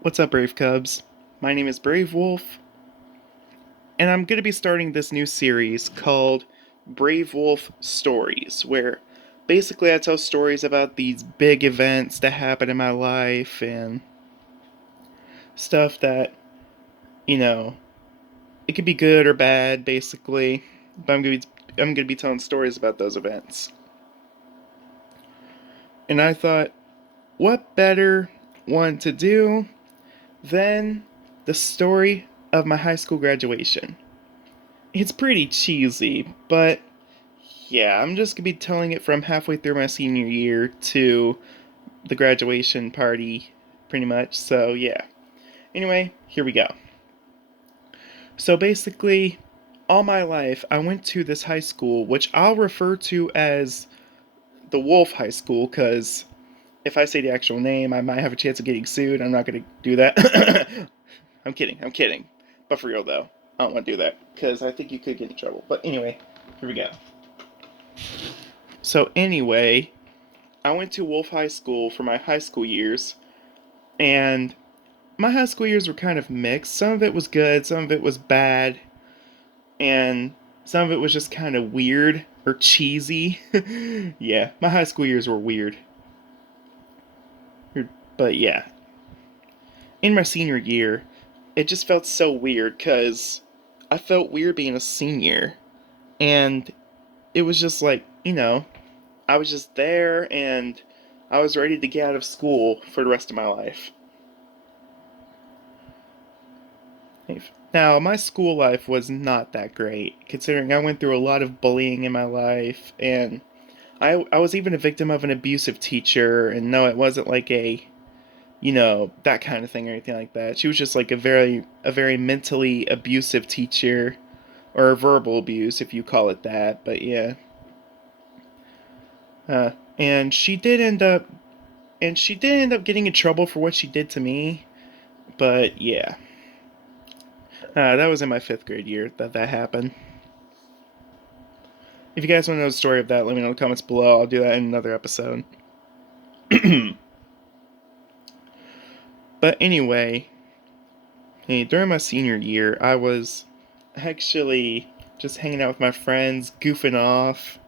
What's up, Brave Cubs? My name is Brave Wolf, and I'm going to be starting this new series called Brave Wolf Stories, where basically I tell stories about these big events that happen in my life and stuff that, you know, it could be good or bad, basically, but I'm going to be telling stories about those events. And I thought, what better one to do than the story of my high school graduation? It's pretty cheesy, but yeah, I'm just gonna be telling it from halfway through my senior year to the graduation party, pretty much. So yeah. Anyway, here we go. So basically, all my life, I went to this high school, which I'll refer to as the Wolf High School, because if I say the actual name, I might have a chance of getting sued. I'm not gonna do that. I'm kidding, I'm kidding. But for real though, I don't want to do that, because I think you could get in trouble. But anyway, here we go. So anyway, I went to Wolf High School for my high school years, and my high school years were kind of mixed. Some of it was good, some of it was bad, and some of it was just kind of weird or cheesy. Yeah, my high school years were weird. But yeah, in my senior year, it just felt so weird because I felt weird being a senior. And it was just like, I was just there and I was ready to get out of school for the rest of my life. Now, my school life was not that great, considering I went through a lot of bullying in my life, and I was even a victim of an abusive teacher, and no, it wasn't like that kind of thing or anything like that. She was just like a very mentally abusive teacher, or verbal abuse, if you call it that, but yeah. Uh, and she did end up getting in trouble for what she did to me, but yeah. That was in my fifth grade year that happened. If you guys want to know the story of that, let me know in the comments below. I'll do that in another episode. But anyway, hey, during my senior year, I was actually just hanging out with my friends, goofing off,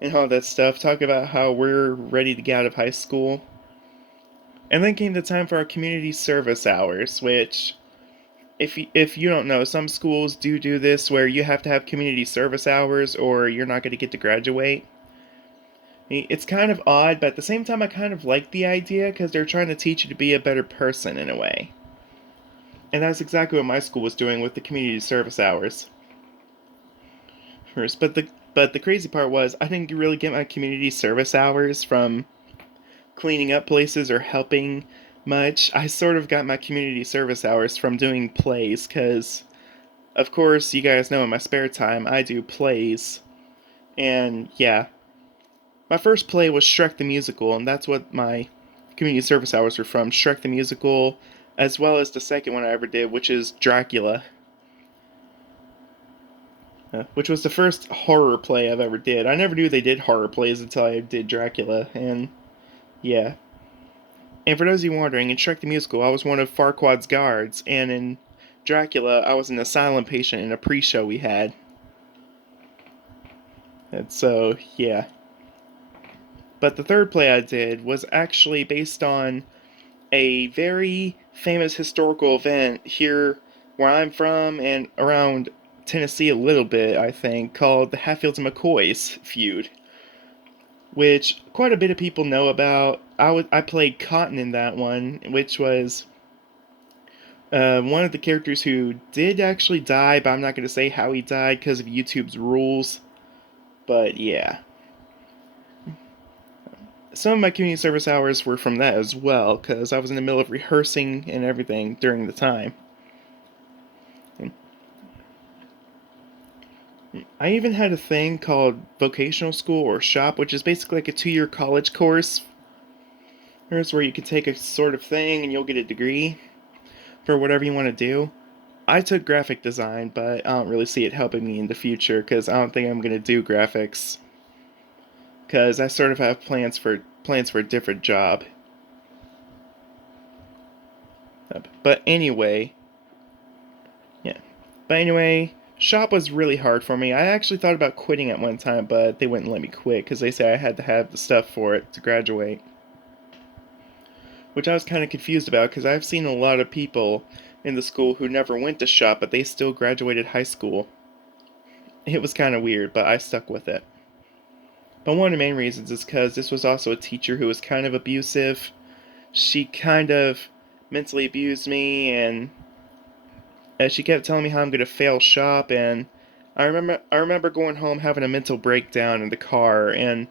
and all that stuff, talking about how we're ready to get out of high school. And then came the time for our community service hours, which, if you don't know, some schools do this where you have to have community service hours or you're not going to get to graduate. It's kind of odd, but at the same time, I kind of like the idea because they're trying to teach you to be a better person in a way. And that's exactly what my school was doing with the community service hours. First, but the crazy part was I didn't really get my community service hours from cleaning up places or helping much. I sort of got my community service hours from doing plays because, of course, you guys know in my spare time I do plays. And yeah, my first play was Shrek the Musical, and that's what my community service hours were from, Shrek the Musical, as well as the second one I ever did, which is Dracula, which was the first horror play I've ever did. I never knew they did horror plays until I did Dracula, and yeah. And for those of you wondering, in Shrek the Musical, I was one of Farquaad's guards, and in Dracula, I was an asylum patient in a pre-show we had. And so, yeah. But the third play I did was actually based on a very famous historical event here where I'm from and around Tennessee a little bit, I think, called the Hatfields and Mccoy's feud, which quite a bit of people know about. I played Cotton in that one, which was one of the characters who did actually die, but I'm not going to say how he died because of YouTube's rules. But yeah. Some of my community service hours were from that as well, because I was in the middle of rehearsing and everything during the time. I even had a thing called vocational school or shop, which is basically like a 2 year college course. It's where you can take a sort of thing and you'll get a degree for whatever you want to do. I took graphic design, but I don't really see it helping me in the future because I don't think I'm going to do graphics. Because I sort of have plans for a different job. But anyway, yeah. But anyway, shop was really hard for me. I actually thought about quitting at one time, but they wouldn't let me quit because they said I had to have the stuff for it to graduate. Which I was kind of confused about because I've seen a lot of people in the school who never went to shop, but they still graduated high school. It was kind of weird, but I stuck with it. But one of the main reasons is because this was also a teacher who was kind of abusive. She kind of mentally abused me, and she kept telling me how I'm gonna fail shop. And I remember going home having a mental breakdown in the car. And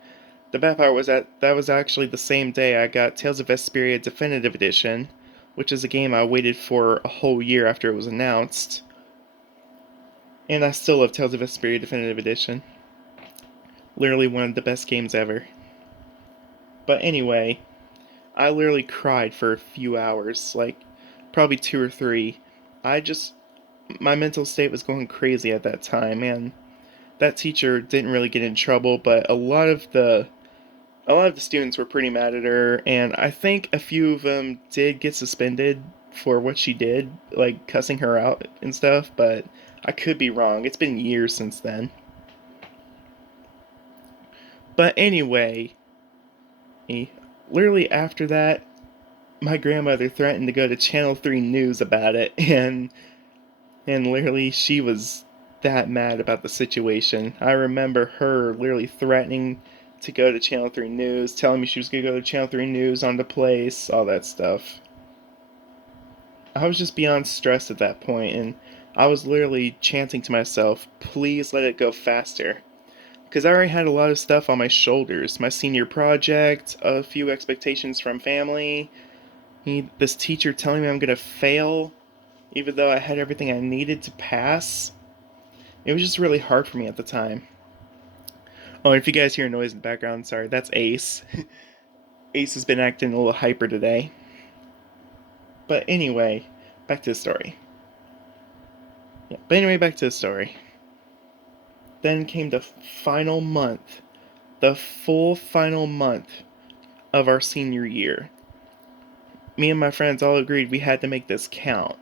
the bad part was that was actually the same day I got Tales of Vesperia Definitive Edition, which is a game I waited for a whole year after it was announced. And I still love Tales of Vesperia Definitive Edition. Literally one of the best games ever. But anyway, I literally cried for a few hours, like probably two or three. I just, my mental state was going crazy at that time, and that teacher didn't really get in trouble, but a lot of the students were pretty mad at her, and I think a few of them did get suspended for what she did, like cussing her out and stuff, but I could be wrong. It's been years since then. But anyway, literally after that, my grandmother threatened to go to Channel 3 News about it, and literally she was that mad about the situation. I remember her literally threatening to go to Channel 3 News, telling me she was going to go to Channel 3 News on the place, all that stuff. I was just beyond stressed at that point, and I was literally chanting to myself, please let it go faster. Because I already had a lot of stuff on my shoulders. My senior project, a few expectations from family, this teacher telling me I'm going to fail, even though I had everything I needed to pass. It was just really hard for me at the time. Oh, and if you guys hear a noise in the background, sorry, that's Ace. Ace has been acting a little hyper today. But anyway, back to the story. Yeah, but anyway, back to the story. Then came the final month, the full final month of our senior year. Me and my friends all agreed we had to make this count,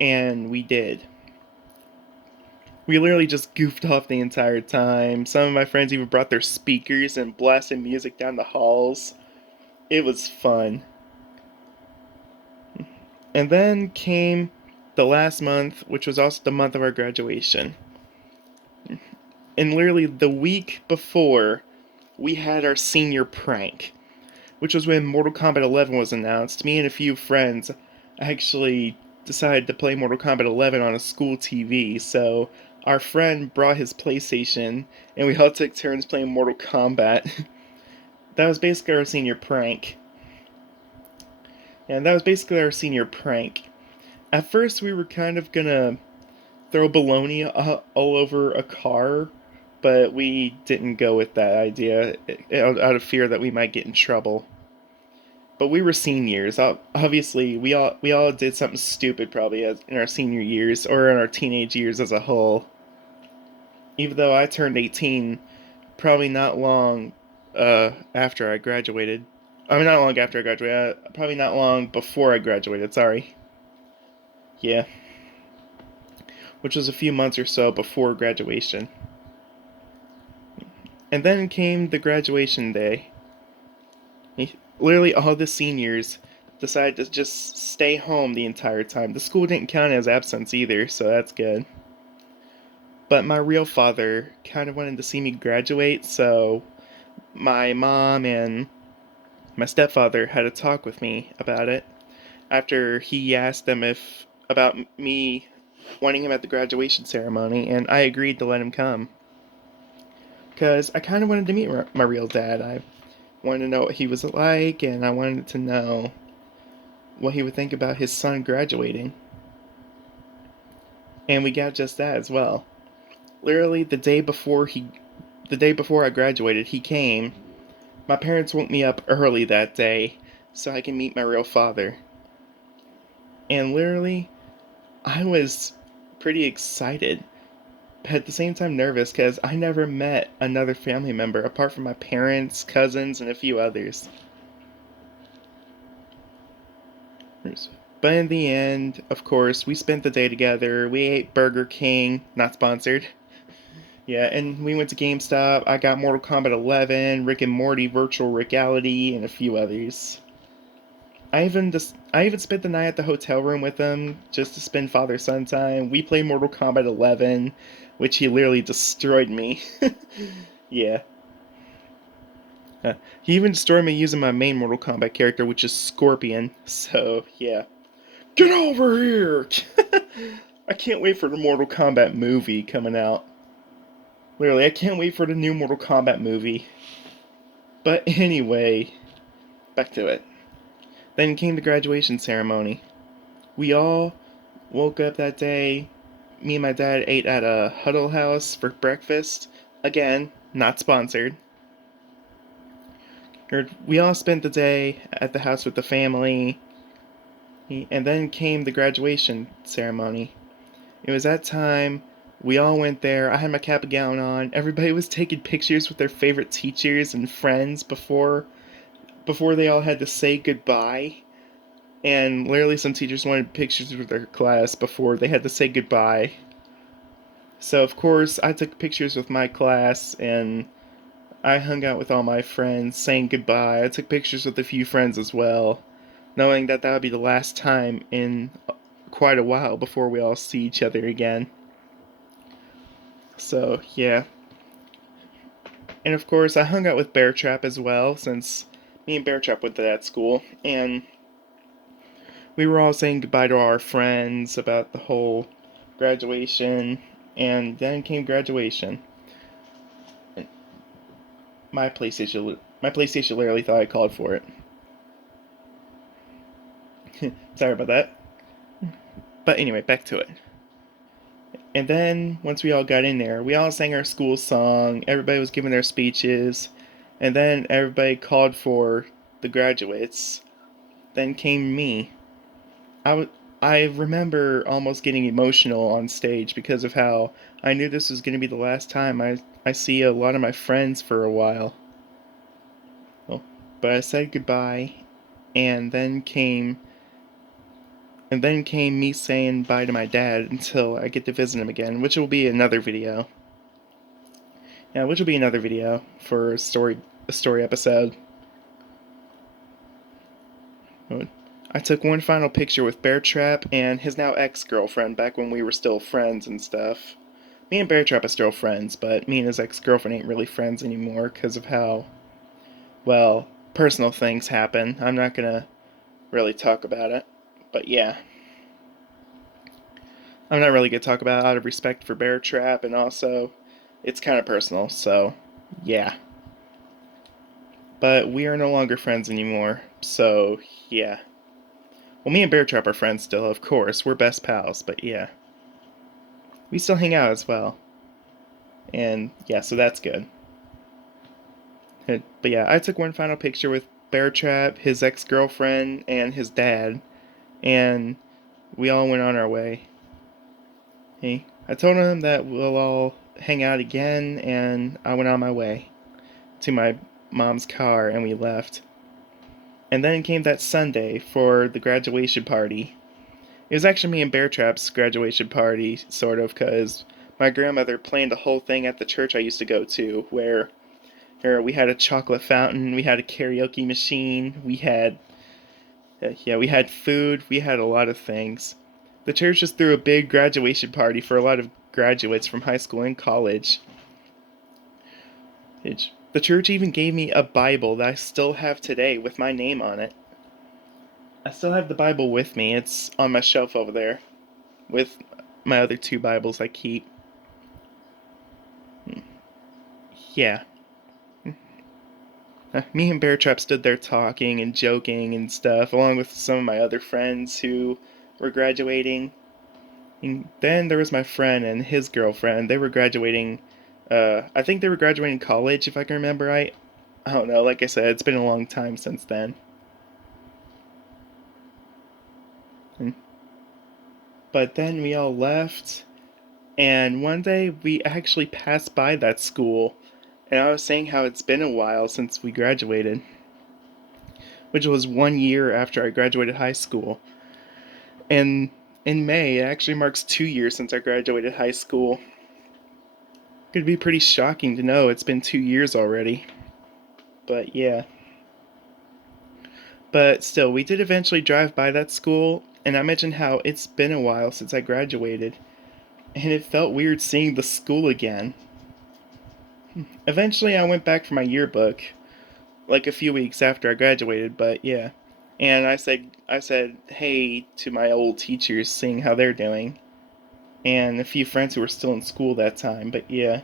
and we did. We literally just goofed off the entire time. Some of my friends even brought their speakers and blasted music down the halls. It was fun. And then came the last month, which was also the month of our graduation. And literally the week before, we had our senior prank, which was when Mortal Kombat 11 was announced. Me and a few friends actually decided to play Mortal Kombat 11 on a school TV, so our friend brought his PlayStation, and we all took turns playing Mortal Kombat. That was basically our senior prank. And that was basically our senior prank. At first, we were kind of gonna throw baloney all over a car, but we didn't go with that idea out of fear that we might get in trouble. But we were seniors. Obviously, we all did something stupid probably in our senior years or in our teenage years as a whole. Even though I turned 18, probably not long after I graduated. I mean, not long after I graduated. Probably not long before I graduated. Sorry. Yeah, which was a few months or so before graduation. And then came the graduation day. Literally, all the seniors decided to just stay home the entire time. The school didn't count as absence either, so that's good. But my real father kind of wanted to see me graduate, so my mom and my stepfather had a talk with me about it after he asked them if about me wanting him at the graduation ceremony, and I agreed to let him come because I kind of wanted to meet my real dad. I wanted to know what he was like, and I wanted to know what he would think about his son graduating. And we got just that as well. Literally the day before I graduated, he came. My parents woke me up early that day so I can meet my real father. And literally, I was pretty excited, but at the same time nervous because I never met another family member apart from my parents, cousins, and a few others. But in the end, of course, we spent the day together. We ate Burger King, not sponsored. Yeah, and we went to GameStop. I got Mortal Kombat 11, Rick and Morty Virtual Reality, and a few others. I even spent the night at the hotel room with him just to spend father son time. We played Mortal Kombat 11, which he literally destroyed me. Yeah. He even destroyed me using my main Mortal Kombat character, which is Scorpion. So, yeah. Get over here! I can't wait for the Mortal Kombat movie coming out. Literally, I can't wait for the new Mortal Kombat movie. But anyway, back to it. Then came the graduation ceremony. We all woke up that day. Me and my dad ate at a Huddle House for breakfast. Again, not sponsored. We all spent the day at the house with the family. And then came the graduation ceremony. It was that time. We all went there. I had my cap and gown on. Everybody was taking pictures with their favorite teachers and friends before they all had to say goodbye. And literally, some teachers wanted pictures with their class before they had to say goodbye. So, of course, I took pictures with my class and I hung out with all my friends saying goodbye. I took pictures with a few friends as well, knowing that that would be the last time in quite a while before we all see each other again. So, yeah. And of course, I hung out with Bear Trap as well, since me and Bear Trap went to that school, and we were all saying goodbye to our friends about the whole graduation, and then came graduation. My PlayStation literally thought I called for it. Sorry about that. But anyway, back to it. And then once we all got in there, we all sang our school song. Everybody was giving their speeches, and then everybody called for the graduates. Then came me. I remember almost getting emotional on stage because of how I knew this was going to be the last time I see a lot of my friends for a while. Well, but I said goodbye, and then came me saying bye to my dad until I get to visit him again, which will be another video. Yeah, which will be another video for a story episode. I took one final picture with Bear Trap and his now ex-girlfriend back when we were still friends and stuff. Me and Bear Trap are still friends, but me and his ex-girlfriend ain't really friends anymore because of how, well, personal things happen. I'm not gonna really talk about it, but yeah. I'm not really gonna talk about it out of respect for Bear Trap, and also, it's kind of personal, so yeah. But we are no longer friends anymore, so yeah. Well, me and Bear Trap are friends still, of course. We're best pals, but yeah. We still hang out as well. And yeah, so that's good. But yeah, I took one final picture with Bear Trap, his ex girlfriend, and his dad, and we all went on our way. Hey, I told him that we'll all hang out again, and I went on my way to my mom's car, and we left. And then came that Sunday for the graduation party. It was actually me and Bear Trap's graduation party, sort of, because my grandmother planned a whole thing at the church I used to go to, where we had a chocolate fountain, we had a karaoke machine, we had food, we had a lot of things. The church just threw a big graduation party for a lot of graduates from high school and college. The church even gave me a Bible that I still have today with my name on it. I still have the Bible with me. It's on my shelf over there with my other two Bibles I keep. Yeah. Me and Bear Trap stood there talking and joking and stuff, along with some of my other friends who were graduating. And then there was my friend and his girlfriend. They were graduating. I think they were graduating college, if I can remember right. I don't know. Like I said, it's been a long time since then. But then we all left, and one day we actually passed by that school, and I was saying how it's been a while since we graduated, which was 1 year after I graduated high school. And in May, it actually marks 2 years since I graduated high school. It'd be pretty shocking to know it's been 2 years already. But yeah. But still, we did eventually drive by that school, and I mentioned how it's been a while since I graduated, and it felt weird seeing the school again. Eventually, I went back for my yearbook, like a few weeks after I graduated, but yeah. And I said hey to my old teachers, seeing how they're doing, and a few friends who were still in school that time, but yeah.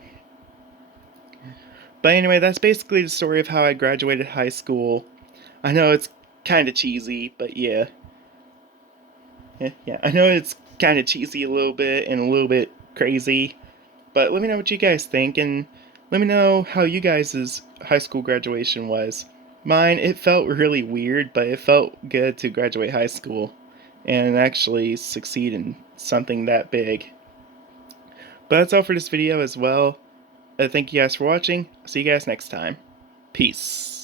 But anyway, that's basically the story of how I graduated high school. I know it's kind of cheesy, but yeah. Yeah, I know it's kind of cheesy a little bit and a little bit crazy, but let me know what you guys think and let me know how you guys' high school graduation was. Mine, it felt really weird, but it felt good to graduate high school and actually succeed in something that big. But that's all for this video as well. Thank you guys for watching. See you guys next time. Peace.